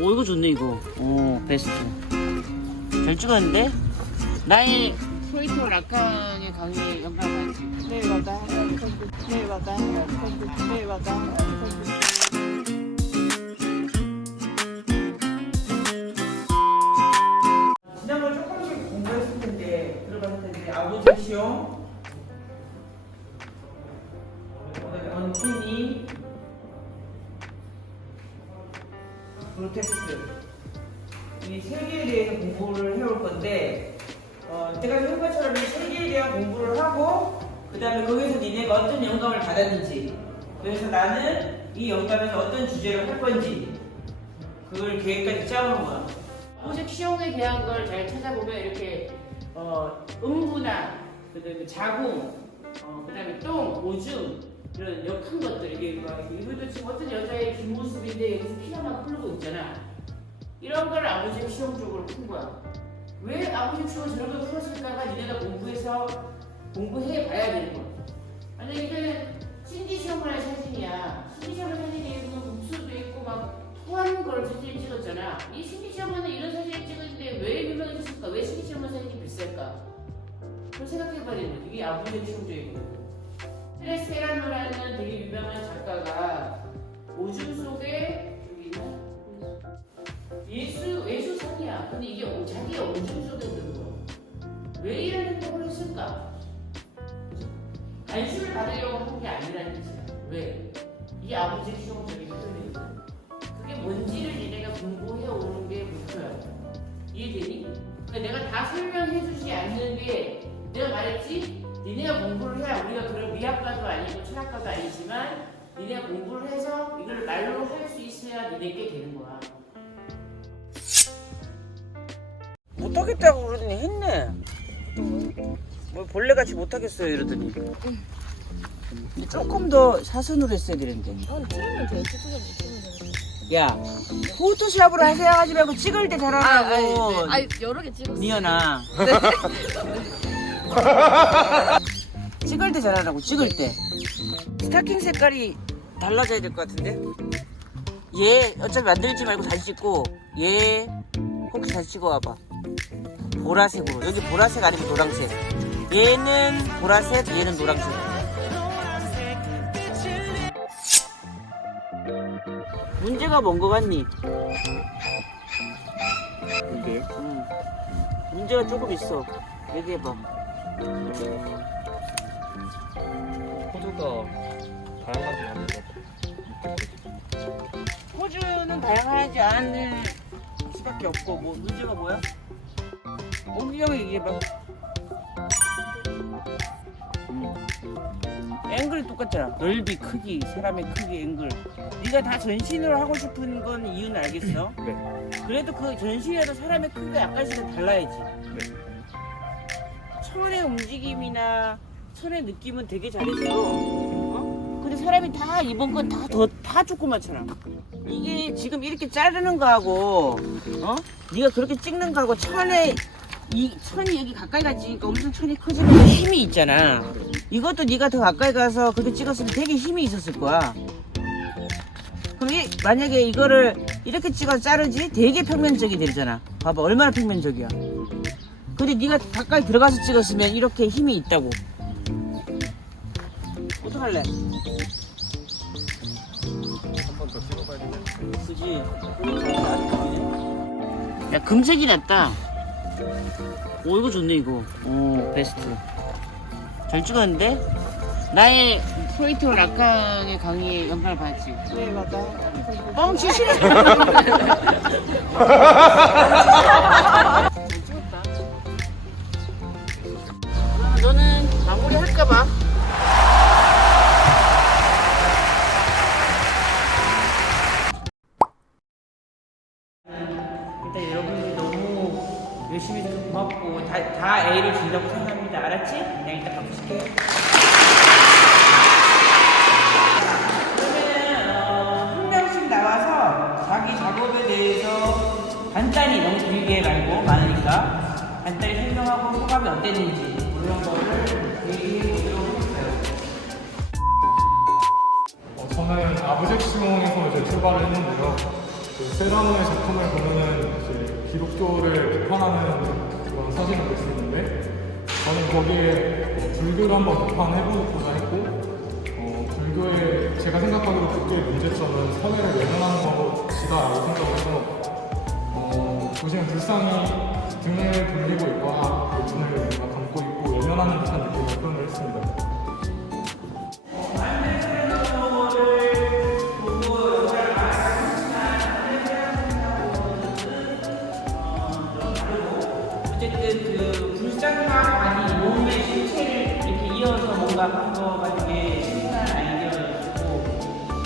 오 이거 좋네 이거. 오 베스트. 잘 찍었는데? 나의 프로이터 락강의 강의 영상 봤지 내가 다 내가 다 내가 다 지난번 조금씩 공부했을 텐데 들어봤을 텐데 아버지 시험 건데 어, 내가 해온 것처럼 이세 개에 대한 공부를 하고 그 다음에 거기서 니네가 어떤 영감을 받았는지 그래서 나는 이 영감에서 어떤 주제를 할 건지 그걸 계획까지 짜오는 거야 호식 시험에 대한 걸 잘 찾아보면 이렇게 어, 음부나 그다음에 자궁, 어, 그다음에 똥, 오줌 이런 역한 것들 이게 막 이것도 지금 어떤 여자의 뒷모습인데 여기서 피가 막 흐르고 있잖아. 이런 걸 아버지 시험 쪽으로 푼 거야. 왜 아버지 시험을 저렇게 풀었을까가 니네가 공부해서 공부해 봐야 되는 거야. 만약에 이게 신디 시험을 할 사진이야. 신디 시험을 사진이 뭐 국수도 있고 막 토하는 걸 사진 찍었잖아. 이 신디 시험은 이런 사진을 찍었는데 왜 유명해졌을까? 왜 신디 시험은 사진이 비쌀까? 그걸 생각해봐야 되는 거야. 이게 아버지 시험적이거든. 트레스 헤라노라는 아버지의 시험적인 표현이거든. 그게 뭔지를 니네가 공부해 오는 게 목표야. 이해되니? 그러니까 내가 다 설명해 주지 않는 게 내가 말했지? 니네가 공부를 해야 우리가 그런 미학과도 아니고 철학과도 아니지만 니네가 공부를 해서 이걸 말로 할 수 있어야 니네께 되는 거야. 못하겠다고 그러더니 했네 뭐 본래같이 못하겠어요 이러더니 조금 더 사선으로 했어야 되는데 아. 야 포토샵으로 하세요 하지 말고 찍을 때 아, 잘하라고. 아, 여러 개 찍었어. 니연아. 찍을 때 잘하라고 찍을 때. 스타킹 색깔이 달라져야 될 것 같은데? 얘 어차피 만들지 말고 다시 찍고 얘 혹시 다시 찍어 와봐. 보라색으로. 여기 보라색 아니면 노란색. 얘는 보라색 얘는 노란색 문제가 뭔 거 같니? 근데 음. 문제가 조금 있어 얘기해봐 코드가 다양하지 않은 것 호주는 다양하지 않을 수밖에 없고 뭐 문제가 뭐야? 옹기형 얘기해봐 앵글이 똑같잖아 넓이 크기 사람의 크기 앵글 네가 다 전신으로 하고 싶은 건 이유는 알겠어 네. 그래도 그 전신이라도 사람의 크기가 약간씩은 달라야지 네. 천의 움직임이나 천의 느낌은 되게 잘했어 어? 근데 사람이 다 이번 건 다 더 다 조그맣잖아 이게 지금 이렇게 자르는 거하고 어? 네가 그렇게 찍는 거하고 천에 이 천이 여기 가까이 가지니까 엄청 천이 커지는 힘이 있잖아. 이것도 네가 더 가까이 가서 그렇게 찍었으면 되게 힘이 있었을 거야. 그럼 이, 만약에 이거를 이렇게 찍어 자르지 되게 평면적이 되잖아. 봐봐 얼마나 평면적이야. 근데 네가 가까이 들어가서 찍었으면 이렇게 힘이 있다고. 어떡할래? 한 번 더 찍어봐야 되겠네. 그지? 야 금색이 낫다. 오 이거 좋네 이거. 오 베스트. 잘 찍었는데? 나의 프로이터 락강의 강의 영상을 봤지? 내가 다 뻥치시네. 잘 찍었다. 너는 마무리 할까봐. 일단 여러분들 너무 열심히 고맙고 다, 다 A를 준다고 생각합니다. 알았지? 그냥 일단 가보실게. 그러면 어, 한 명씩 나와서 자기 작업에 대해서 간단히 너무 길게 말고 많으니까 간단히 설명하고 소감이 어땠는지 이런 거를 얘기해 보도록 하겠어요. 어, 저는 아브젝 시공에서 이제 출발을 했는데요. 그 세라노의 작품을 보면은 이제 기독교를 비판하는 그런 사진을 볼수 있는데 저는 거기에 불교를 한번 비판해보고자 했고 어, 불교의 제가 생각하기로 불교의 문제점은 사회를 외면하는 것이다라고 생각을 해서 어, 보시면 불상이 등을 돌리고 있거나 그 눈을 감고 있고 외면하는 듯한 느낌을 표현을 했습니다.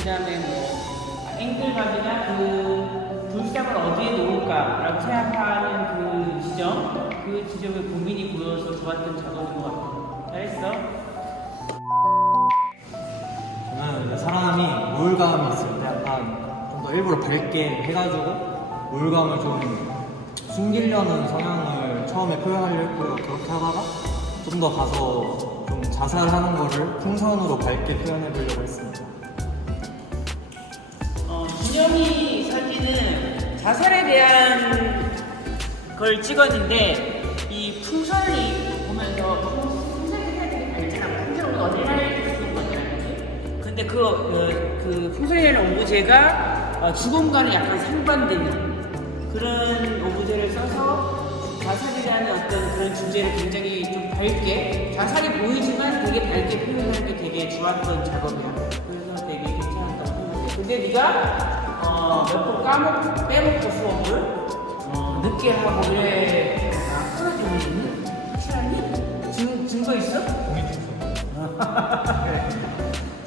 그 다음에 뭐 앵글밥이나 그 불쌍을 어디에 놓을까라고 생각하는 그 지점 그 지점에 고민이 보여서 좋았던 작업인 것 같아요 잘했어 저는 사람이 우울감이 있을 때 약간 좀 더 일부러 밝게 해가지고 우울감을 좀 숨기려는 성향을 처음에 표현하려 했고요. 그렇게 하다가 좀 더 가서 좀 자살하는 거를 풍선으로 밝게 표현해 보려고 했습니다. 어, 준영이 사진은 자살에 대한 걸 찍었는데 이 풍선이 보면서 풍선이 되게 알잖아. 풍선은 쓰는 거잖아. 그치? 근데 그, 그, 그 풍선이라는 오브제가 어, 죽음과는 약간 상반되는 그런 오브제를 써서 자살이라는 어떤 그런 주제를 굉장히 좀 밝게 자살이 보이지만 되게 밝게 표현하는 게 되게 좋았던 작업이야. 그래서 되게 괜찮았다고 생각해. 근데 네가 어, 몇번 까먹고 빼먹고 수업을 어, 늦게 하고. 아, 끊어지고 있니? 확실하니? 증, 증거 있어? 그래.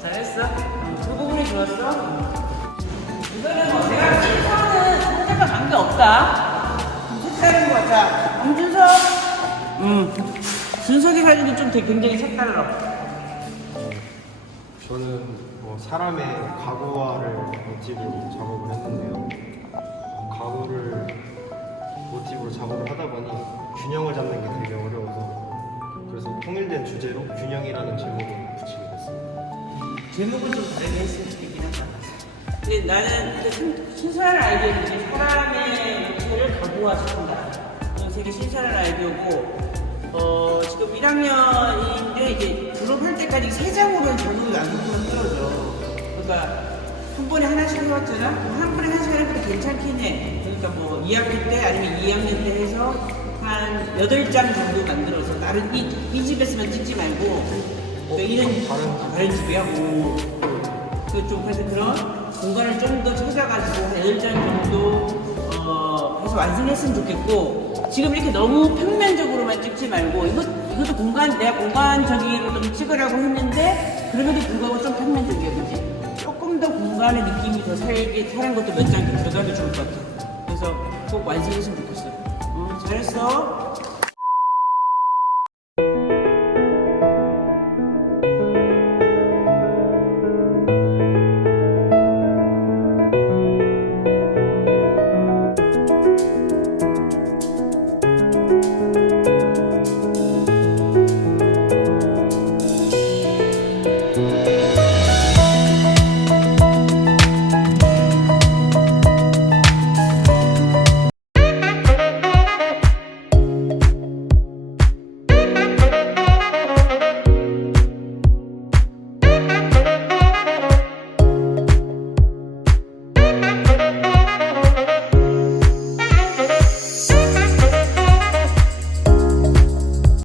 잘했어. 어, 그 부분이 좋았어. 이거는 뭐 내가 순서는 상대가 관계 없다. 색다른 거 같아. 엄준석. 응. 준석이 사진도 좀 되게 굉장히 색달라. 저는 뭐 사람의 과거화를 모티브로 작업을 했는데요. 과거를 모티브로 작업을 하다 보니 균형을 잡는 게 되게 어려워서 그래서 통일된 주제로 균형이라는 제목을 붙이게 됐습니다. 제목은 좀 다르게 했으면 좋겠긴 한다. 근데 나는 이렇게 신- 신선한 아이디어인데 사람의 목표를 가구화시킨다. 이건 되게 신선한 아이디어고 어, 지금 1학년인데 이제 졸업할 때까지 세 장으로는 전국이 안 떨어져. 그러니까 한 번에 하나씩 해왔잖아? 그럼 한 번에 하나씩 하는 것도 괜찮긴 해. 그러니까 뭐 2학년 때 아니면 2학년 때 해서 한 8장 정도 만들어서 다른 이, 이 집에서만 찍지 말고 그러니까 이런 다른, 다른 집이야? 오. 그좀 그래서 그런 공간을 좀 더 찾아가지고 한 8장 정도 어, 해서 완성했으면 좋겠고 지금 이렇게 너무 평면적으로만 찍지 말고 이것, 이것도 공간 내가 공간적으로 좀 찍으라고 했는데 그럼에도 불구하고 좀 평면적이야 그지? 공간의 느낌이 더 살게 사는 것도 몇장 들어가면 좋을 것 같아 그래서 꼭 완성했으면 좋겠어 어, 잘했어